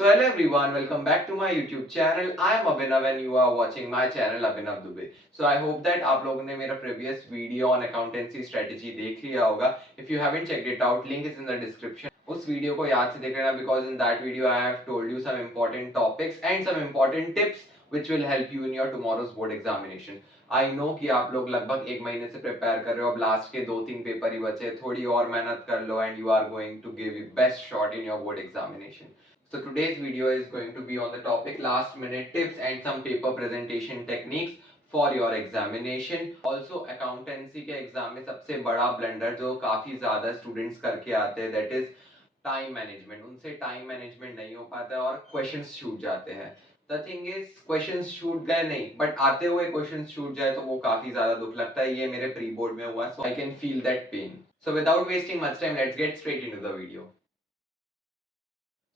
So hello everyone, welcome back to my YouTube channel. I am Abhinav and you are watching my channel Abhinav Dubey. So I hope that आप लोगों ने मेरा previous video on accountancy strategy देख लिया होगा. If you haven't checked it out, link is in the description. उस video को याद से देख लेना because in that video I have told you some important topics and some important tips which will help you in your tomorrow's board examination. I know कि आप लोग लगभग एक महीने से प्रिपेयर कर रहे हो, अब लास्ट के 2-3 पेपर ही बचे, थोड़ी और मेहनत कर लो and you are going to give your best shot in your board examination. So today's video is going to be on the topic last minute tips and some paper presentation techniques for your examination. Also accountancy के exam में सबसे बड़ा blunder जो काफी ज्यादा students करके आते हैं that is टाइम मैनेजमेंट. उनसे टाइम मैनेजमेंट नहीं हो पाता है और क्वेश्चंस छूट जाते हैं. द थिंग इज क्वेश्चंस छूट गए नहीं बट आते हुए क्वेश्चंस छूट जाए तो वो काफी ज्यादा दुख लगता है. ये मेरे प्री बोर्ड में हुआ so I can feel that pain. So without wasting much time let's get straight into the video.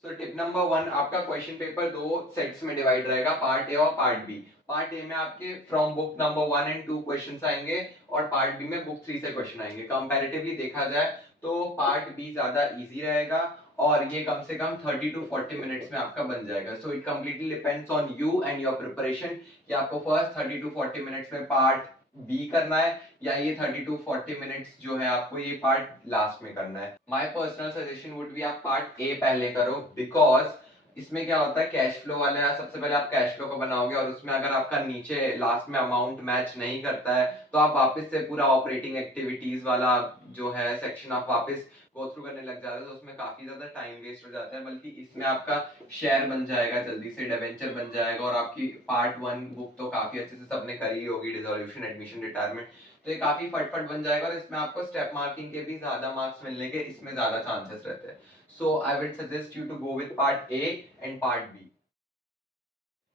So tip number 1, आपका क्वेश्चन पेपर दो सेट्स में डिवाइड रहेगा, पार्ट ए और पार्ट बी. पार्ट ए में आपके from book number 1 and 2 questions आएंगे और part B में बुक 3 से क्वेश्चन आएंगे. कंपैरेटिवली देखा जाए तो पार्ट बी ज्यादा इजी रहेगा और ये कम से कम 30 to 40 मिनट्स में आपका बन जाएगा. So it completely depends on you and your preparation कि आपको फर्स्ट 30 to 40 मिनट्स में पार्ट बी करना है या ये 30 to 40 मिनट्स जो है आपको ये पार्ट लास्ट में करना है. My personal suggestion would be आप पार्ट ए पहले करो बिकॉज इसमें क्या होता है कैश फ्लो वाले सबसे पहले आप कैश फ्लो को बनाओगे और उसमें अगर आपका नीचे लास्ट में अमाउंट मैच नहीं करता है तो आप वापस से पूरा ऑपरेटिंग एक्टिविटीज वाला जो है सेक्शन आप वापस गो थ्रू करने लग जाते हो तो उसमें काफी ज्यादा टाइम वेस्ट हो जाता है. बल्कि इसमें आपका शेयर बन जाएगा, जल्दी से डिवेंचर बन जाएगा और आपकी पार्ट 1 बुक तो काफी अच्छे से सबने करी होगी, डिसोल्यूशन एडमिशन रिटायरमेंट, तो ये काफी फटफट बन जाएगा और इसमें आपको स्टेप मार्किंग के भी ज्यादा मार्क्स मिलने के इसमें ज्यादा चांसेस रहते हैं. So I would suggest you to go with part A and part B.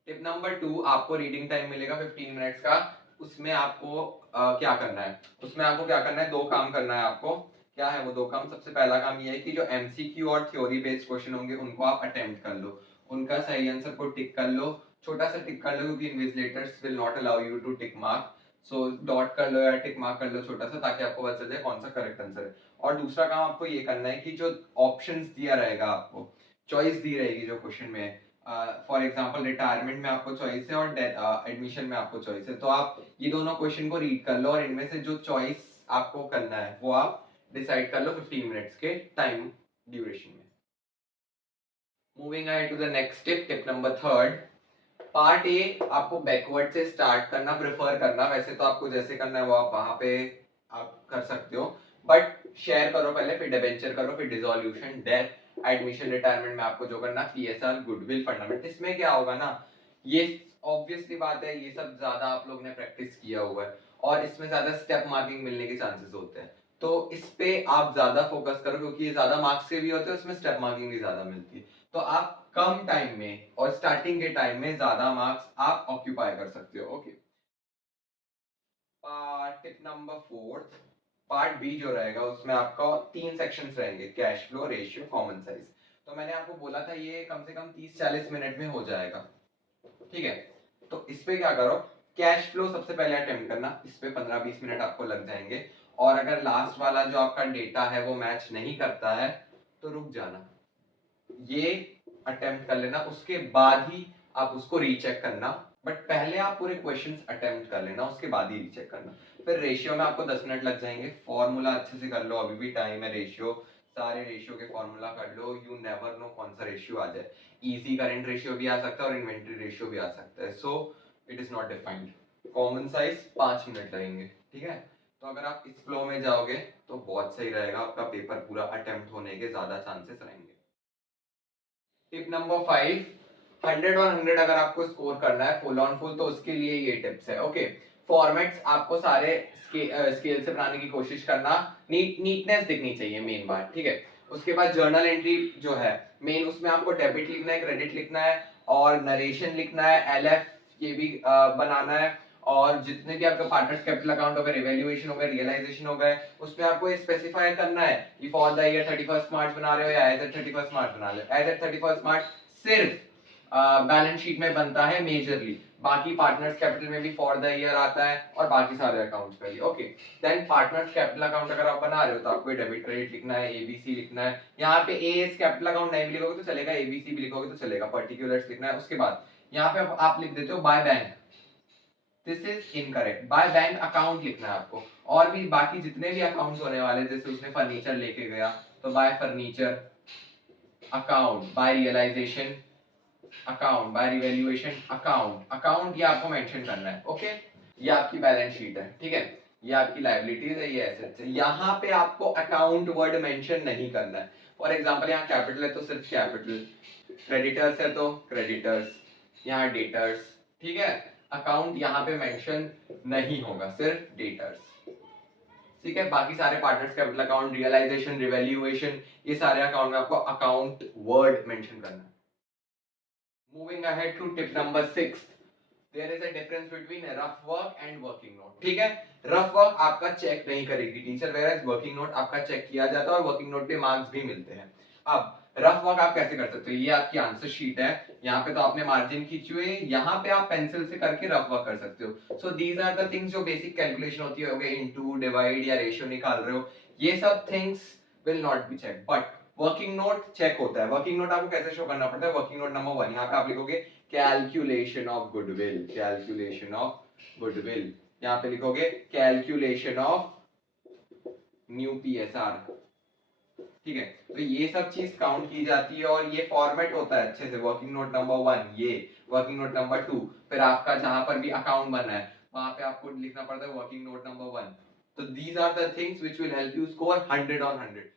Tip number 2, आपको रीडिंग टाइम मिलेगा 15 मिनट्स का. उसमें आपको क्या करना है, उसमें आपको क्या करना है, दो काम करना है आपको. क्या है वो दो काम? सबसे पहला काम ये है कि जो एमसीक्यू और थ्योरी बेस्ड क्वेश्चन होंगे उनको आप अटेम्प्ट कर लो, उनका सही आंसर को टिक कर लो. छोटा सा टिक कर लो क्योंकि invigilators will not allow you to tick mark. So dot कर लो या टिक मार्क कर लो छोटा सा ताकि आपको पता चल जाए कौन सा करेक्ट आंसर है. और दूसरा काम आपको ये करना है कि जो ऑप्शंस दिया रहेगा, आपको चॉइस दी रहेगी जो क्वेश्चन में, फॉर एग्जाम्पल रिटायरमेंट में आपको चॉइस है और एडमिशन में आपको चॉइस है, तो आप ये दोनों क्वेश्चन को रीड कर लो और इनमें से जो चॉइस आपको करना है वो आप डिसाइड कर लो 15 मिनट्स के टाइम ड्यूरेशन में. Moving ahead to the next tip, tip number 3. Part A आपको बैकवर्ड से स्टार्ट करना प्रेफर करना. वैसे तो आपको जैसे करना है वो आप वहां पे आप कर सकते हो बट शेयर करो पहले, फिर डिबेंचर करो, फिर डिसोल्यूशन, डेथ, एडमिशन, रिटायरमेंट में आपको जो करना पीएसआर, गुडविल, फंडामेंट. इसमें क्या होगा ना, ये ऑब्वियसली बात है ये सब ज्यादा आप लोग ने प्रैक्टिस किया हुआ है और इसमें ज्यादा स्टेप मार्किंग मिलने के चांसेस होते हैं. तो इस पे आप ज्यादा फोकस करो क्योंकि ये ज्यादा मार्क्स के भी होते हैं, उसमें स्टेप मार्किंग भी ज्यादा मिलती है. तो आप कम टाइम में और स्टार्टिंग के टाइम में ज्यादा मार्क्स आप ऑक्यूपाई कर सकते हो. Okay. Tip number 4, part B जो रहेगा उसमें आपका 3 सेक्शंस रहेंगे, cash flow, ratio, common size. तो मैंने आपको बोला था ये कम से कम 30-40 मिनट में हो जाएगा. ठीक है, तो इस पे क्या करो, कैश फ्लो सबसे पहले अटेम्प्ट करना, इस पे 15-20 मिनट आपको लग जाएंगे. और अगर लास्ट वाला जो आपका डेटा है वो मैच नहीं करता है तो रुक जाना, ये अटेम्प्ट कर लेना, उसके बाद ही आप उसको रीचेक करना. बट पहले आप पूरे क्वेश्चंस अटेम्प्ट कर लेना, उसके बाद ही रीचेक करना. फिर रेशियो में आपको 10 मिनट लग जाएंगे. फॉर्मूला अच्छे से कर लो, अभी भी टाइम है. रेशियो, सारे रेशियो के फॉर्मूला कर लो. यू नेवर नो कौन सा रेशियो आ जाए. इजी करंट रेशियो भी आ सकता है और इन्वेंटरी रेशियो भी आ सकता है. So it is not defined. Common size 5 minute लगेंगे. ठीक है, तो अगर आप इस फ्लो में जाओगे तो बहुत सही रहेगा, आपका पेपर पूरा अटेम्प्ट होने के ज्यादा चांसेस रहेंगे. टिप नंबर 5, 100 और 100 अगर आपको स्कोर करना है फुल ऑन फुल तो उसके लिए ये टिप्स है. ओके, फॉर्मेट्स आपको सारे स्केल से बनाने की कोशिश करना, नीटनेस दिखनी चाहिए मेन बात. ठीक है, उसके बाद जर्नल एंट्री जो है मेन, उसमें आपको डेबिट लिखना है, क्रेडिट लिखना है और नरेशन लिखना है, एलएफ ये भी बनाना है. और जितने भी आपका पार्टनर्स कैपिटल अकाउंट हो गए, रिवैल्यूएशन हो गए, रियलाइजेशन हो गए, उसमें आपको स्पेसिफाई करना है कि फॉर द ईयर 31 मार्च बना रहे हो या एज एट 31 मार्च बना रहे हो. एज एट 31 मार्च सिर्फ बैलेंस शीट में बनता है मेजरली। बाकी पार्टनर्स कैपिटल में भी फॉर द ईयर आता है और बाकी सारे अकाउंट्स का भी। Okay, then partners capital account अगर आप बना रहे हो तो आपको डेबिट क्रेडिट लिखना है, एबीसी लिखना है। यहाँ पे एएस कैपिटल अकाउंट नहीं भी लिखोगे तो चलेगा, एबीसी भी लिखोगे तो चलेगा, पर्टिकुलर्स लिखना है। उसके बाद यहाँ पे आप लिख देते हो by bank, this is incorrect, by bank account लिखना है आपको। और भी बाकी जितने भी अकाउंट्स होने वाले, जैसे उसने फर्नीचर लेके गया तो by furniture account, by realisation account, by revaluation account, account ये आपको मेंशन करना है। ओके, ये आपकी बैलेंस शीट है, ठीक है, ये आपकी लायबिलिटीज है, ये एसेट्स है। यहाँ पे आपको अकाउंट वर्ड मेंशन नहीं करना है। फॉर एग्जांपल यहाँ कैपिटल है तो सिर्फ कैपिटल, क्रेडिटर्स है तो क्रेडिटर्स, यहाँ डेटर्स, ठीक है। अकाउंट यहाँ पे मेंशन नहीं होगा, सिर्फ डेटर्स, ठीक है। बाकी सारे partners capital account, realisation, revaluation, ये सारे अकाउंट में आपको अकाउंट वर्ड मेंशन करना है। Moving ahead to tip number 6, there is a difference between rough work and working note, ठीक है। रफ वर्क आपका चेक नहीं करेगी टीचर, whereas वर्किंग नोट आपका चेक किया जाता है और वर्किंग नोट पे मार्क्स भी मिलते हैं। अब रफ वर्क आप कैसे कर सकते हो, ये आपकी आंसर शीट है, यहाँ पे तो आपने मार्जिन खींची हुई है, यहाँ पे आप पेंसिल से करके रफ वर्क कर सकते हो। So these are the things जो बेसिक कैलकुलेशन होती है, इनटू, डिवाइड या रेशियो निकाल रहे हो, ये सब things will not be check, but working note check होता है। वर्किंग नोट आपको कैसे शो करना पड़ता है, वर्किंग नोट नंबर 1, यहाँ पे आप लिखोगे calculation of goodwill, calculation of goodwill, यहाँ पे लिखोगे कैलकुलेशन ऑफ न्यू पीएसआर, ठीक है। तो ये सब चीज काउंट की जाती है और ये फॉर्मेट होता है अच्छे से। वर्किंग नोट नंबर 1 ये, वर्किंग नोट नंबर 2, फिर आपका जहां पर भी अकाउंट बना है वहां पे आपको लिखना पड़ता है वर्किंग नोट नंबर 1। तो these are the things which will help you score 100 on 100।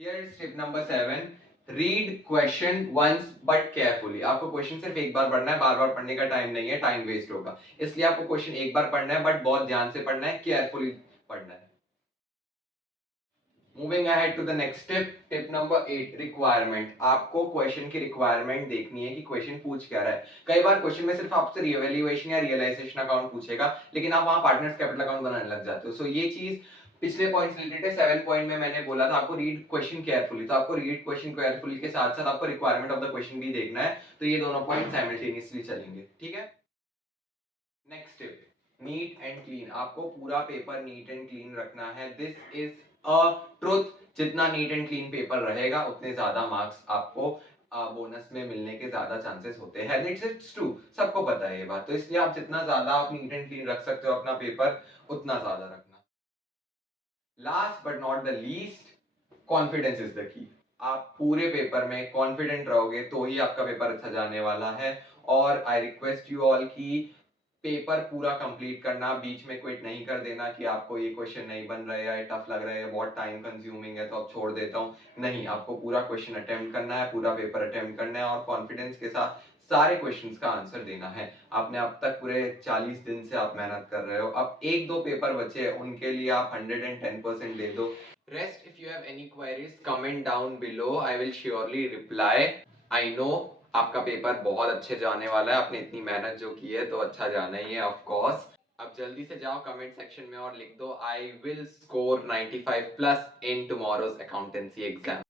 Here is tip number 7, read question once but carefully। आपको क्वेश्चन सिर्फ एक बार पढ़ना है, बार बार पढ़ने का टाइम नहीं है, टाइम वेस्ट होगा, इसलिए आपको क्वेश्चन एक बार पढ़ना है बट बहुत ध्यान से पढ़ना है, केयरफुली पढ़ना है। Moving ahead to the next tip, tip number 8, requirement. आपको क्वेश्चन की रिक्वायरमेंट देखनी है कि क्वेश्चन पूछ क्या रहा है। कई बार क्वेश्चन में सिर्फ आपसे रिवैल्यूएशन या रियलाइजेशन अकाउंट पूछेगा, लेकिन आप वहां पार्टनर्स कैपिटल अकाउंट बनाने लग जाते हो। सो ये चीज पिछले पॉइंट रिलेटेड है, 7 पॉइंट में मैंने बोला था आपको रीड क्वेश्चन केयरफुली, तो आपको रीड क्वेश्चन केयरफुली के साथ साथ आपको रिक्वायरमेंट ऑफ द क्वेश्चन भी देखना है, तो ये दोनों पॉइंट साइमल्टेनियसली चलेंगे, ठीक है। Next tip, neat and clean. आपको पूरा पेपर नीट एंड क्लीन रखना है, दिस इज अ ट्रुथ। जितना नीट एंड क्लीन पेपर रहेगा उतने ज्यादा मार्क्स आपको बोनस में मिलने के ज्यादा चांसेस होते हैं। इट्स ट्रू, सबको पता है ये बात, तो इसलिए आप जितना ज्यादा आप नीट एंड क्लीन रख सकते हो अपना पेपर, उतना ज्यादा रखना। Last but not the least, confidence is the key. आप पूरे पेपर में कॉन्फिडेंट रहोगे तो ही आपका पेपर अच्छा जाने वाला है। और आई रिक्वेस्ट यू ऑल की पेपर पूरा कंप्लीट करना, बीच में क्विट नहीं कर देना कि आपको ये क्वेश्चन नहीं बन रहा है या टफ लग रहा है, बहुत टाइम कंज्यूमिंग है तो अब छोड़ देता हूँ। नहीं, आपको पूरा क्वेश्चन अटेम्प्ट करना है, पूरा पेपर अटेम्प्ट करना है और कॉन्फिडेंस के साथ सारे क्वेश्चंस का आंसर देना है। आपने अब तक पूरे 40 दिन से आप मेहनत कर रहे हो, अब एक दो पेपर बचे हैं, उनके लिए आप 110% दे दो। Rest, if you have any queries, comment down below. I will surely reply. I know आपका पेपर बहुत अच्छे जाने वाला है, आपने इतनी मेहनत जो की है तो अच्छा जाना ही है ऑफ कोर्स। अब जल्दी से जाओ कमेंट सेक्शन में और लिख दो I will score 95 plus in tomorrow's accountancy exam।